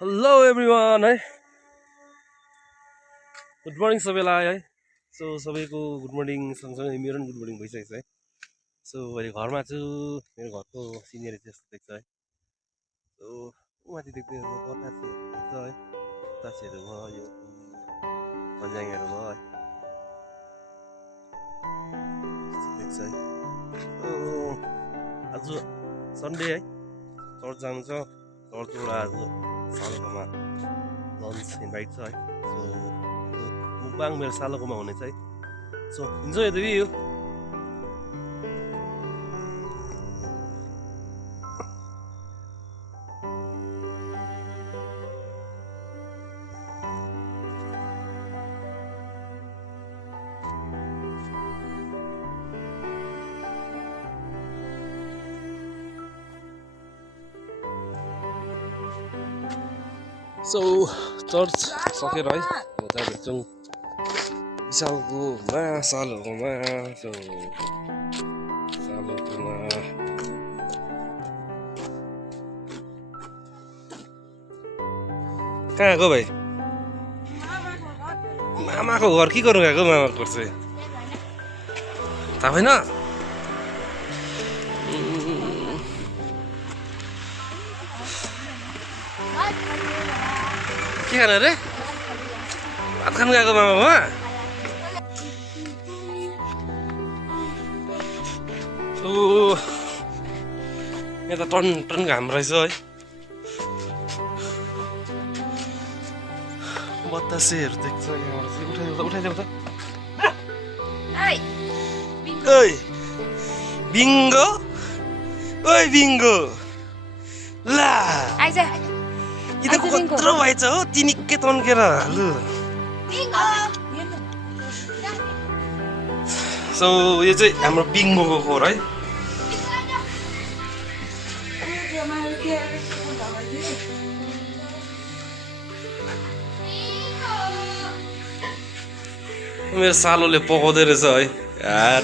Hello everyone है good morning सबैलाई है सो सबैको गुड मर्निङ सँगसँगै मेरो पनि गुड मर्निङ भइसकेको छ है सो अहिले घरमा छु मेरो घरको सिनियर जस्तो देख्छ है सो माथि देख्दै बतासेहरू देख्छ है बतासेहरू भयो यो भन्ज्याङहरू भयो है देख्छ है आज सन्डे है चर्च जानु छ चर्चबाट आज सालोकोमा लन्च इन्भाइट छ है सो मुकबाङ मेरो सालोकोमा हुनेछ है so enjoy the view so church सकेर है अब जाँदैछौँ विशालकोमा सालहरूकोमा सो सालहरूकोमा कहाँ गएको भाइ मामाको घर के गर्नु गएको मामाको घर चाहिँ थाहा भएन के खानु अरे भात खानु गएको मामामा यहाँ त टन टन घाम रहेछ है बतासेहरू देख्छ यहाँबाट चाहिँ उठाइदेऊ त ओइ बिङ्गो ओइ बिङ्गो ला यिनीहरूको कत्रो भएछ हो तिनिकै तन्केर लु सो यो चाहिँ हाम्रो बिङ्गोको खोर है मेरो सालोले पकाउँदै रहेछ है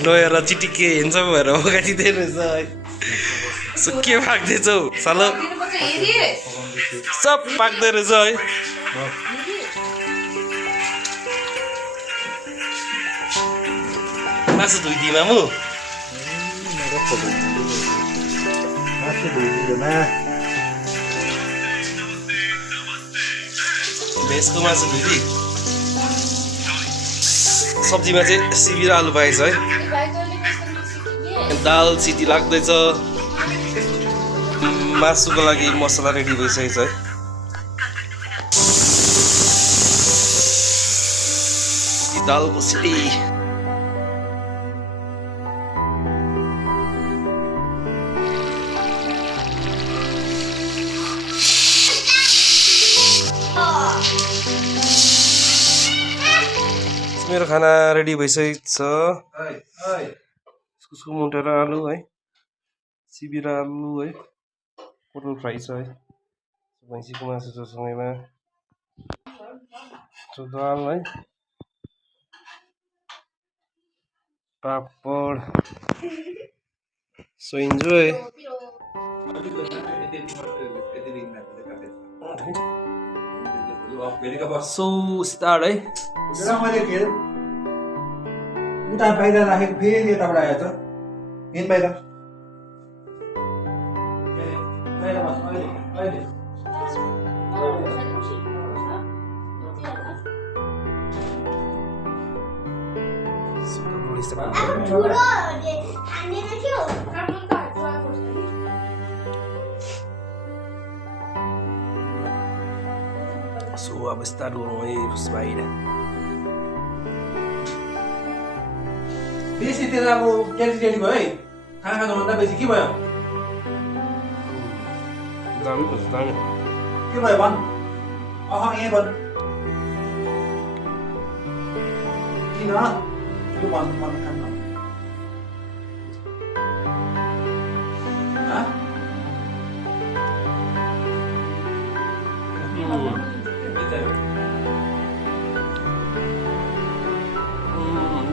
नयाँ चिटिके हिँड्छ भएर पकाइदिँदै रहेछ है सो के पाक्दैछौ सालो सब पाक्दै रहेछ है मासु धोइदिए मामु भेजको मासु धोइदिए सब्जीमा चाहिँ सिमी र आलु पाएछ है दाल सिटी लाग्दैछ मासुको लागि मसला रेडी भइसकेको छ है दालको सिटी मेरो खाना रेडी भइसकेको छ इस्कुसको मुन्टा र आलु है सिमी र आलु है पोटल फ्राई छ है भैँसीको मासु छ सँगैमा दाल है पापड सो इन्जोय सो स्टार्ट है मैले खेल उता बाहिर राखेको फेरि यताबाट आयो त मेन बाहिर सो अब स्टार्ट गरौँ है रुस बाहिर बेसी त्यो अब क्यान्टिन भयो है खाना खानुभन्दा बेसी के भयो दामी भन्छ दामी के भयो भन् यहीँ भन् किन यो भन्नु मन खान्न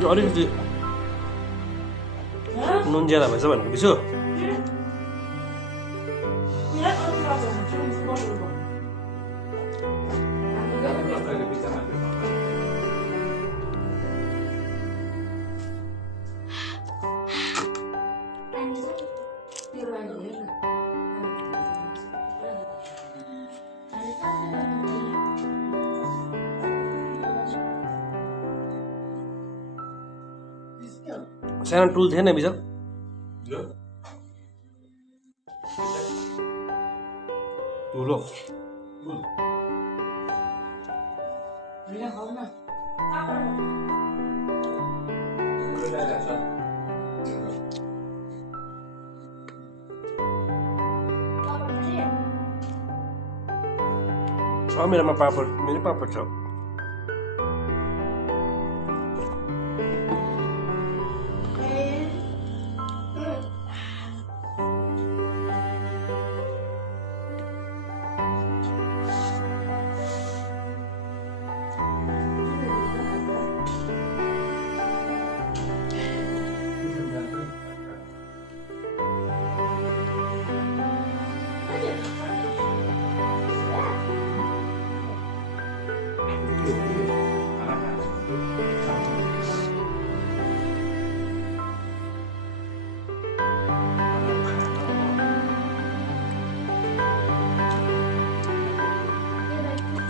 अलिकति नुन ज्यादा भएछ भनेको बिचो सानो टुल थिएन बिचल ठुलो छ मेरोमा पापड मेरै पापड छ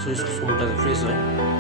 सो यसको मुन्टा चाहिँ फ्रेस है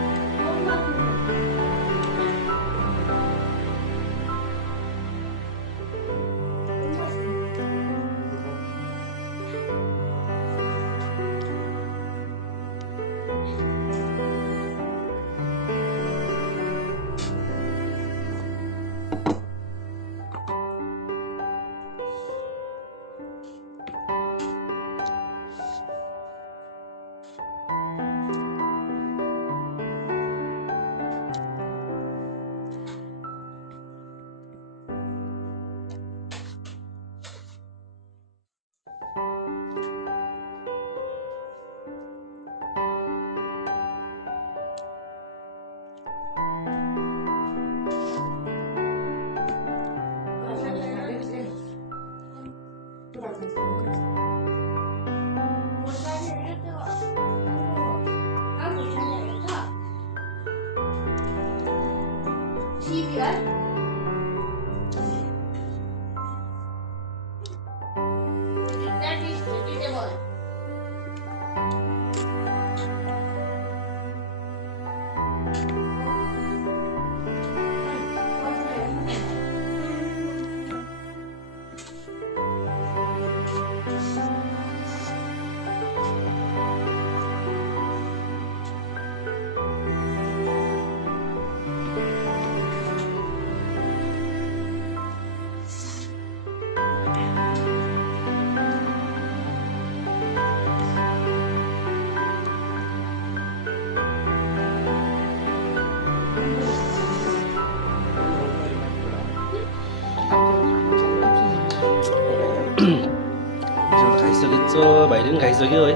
भाइले पनि खाइसक्यो है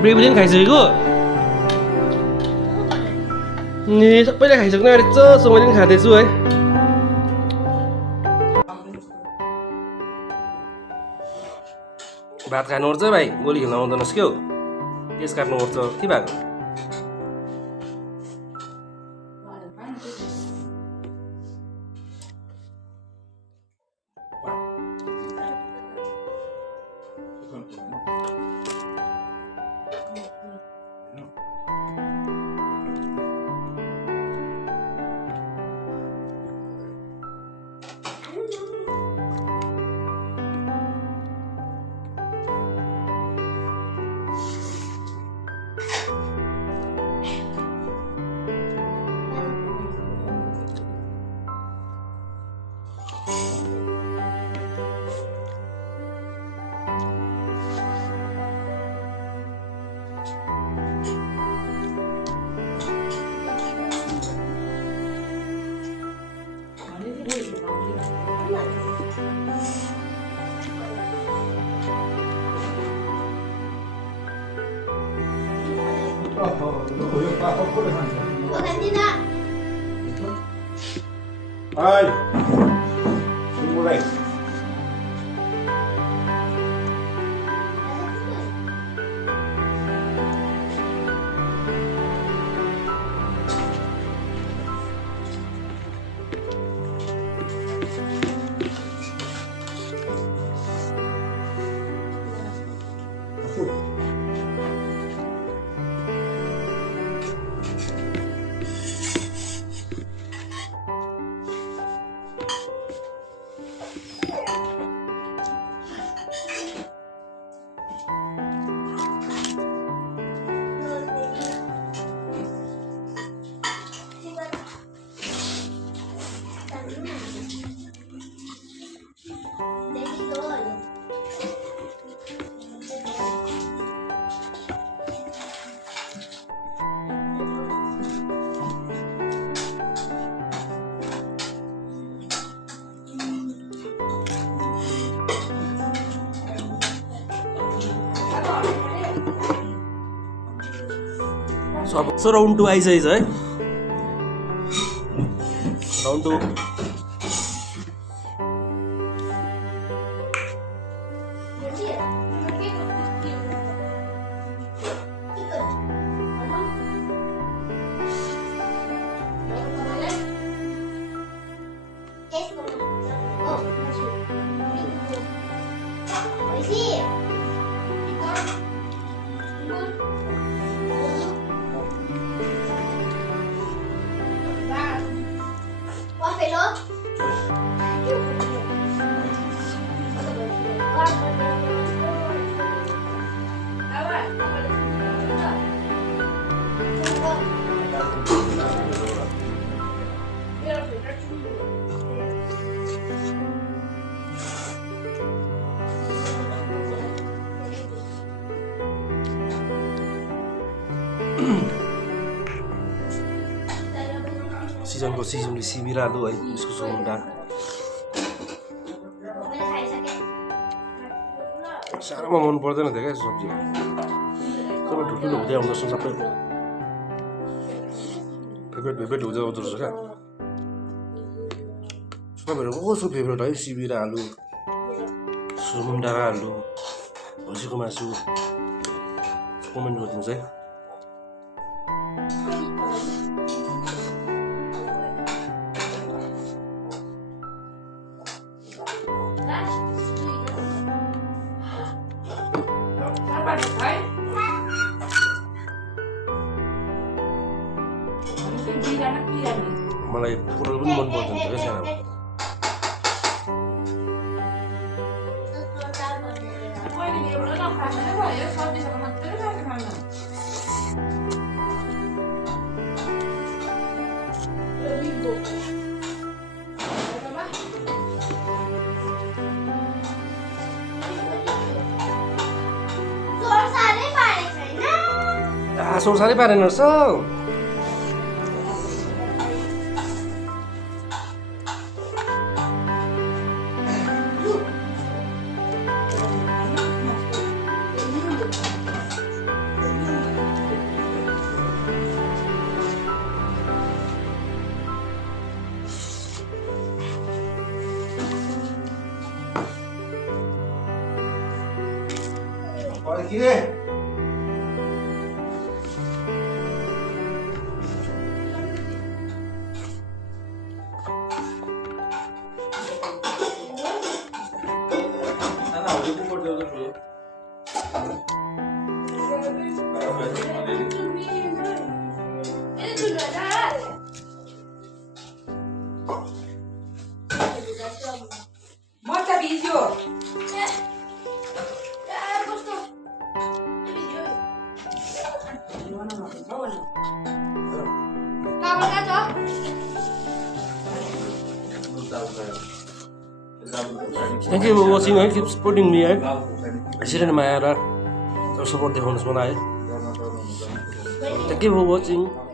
ब्रेकले पनि खाइसकेको ए सबैले खाइसक्नु रहेछ सो मैले पनि खाँदैछु है भात खानुपर्छ भाइ गोली खेल्न आउँदैनस् क्या केस काट्नुपर्छ के भएको Hai, mulai. So round 2 आइसकेछ है round 2 सिजनको सिजनले सिमिरालु है इस्कुसको मुन्टा साह्रोमा मन पर्दैन थियो क्या सब्जी सबै ठुल्ठुलो हुँदै आउँदो रहेछ सबै फेभरेट हुँदै आउँदो रहेछ क्या तपाईँहरूको कसको फेभरेट है सिमी र आलु मुन्टा र आलु भैँसीको मासु कमेन्ट गरिदिनुहोस् है मलाई पुरो पनि मन पर्दैन थियो क्या सानो सोर साह्रै पारेन रहेछ Thank you for watching. Keep supporting me. यसरी नै माया र सपोर्ट देखाउनुहोस् मलाई. Thank you for watching.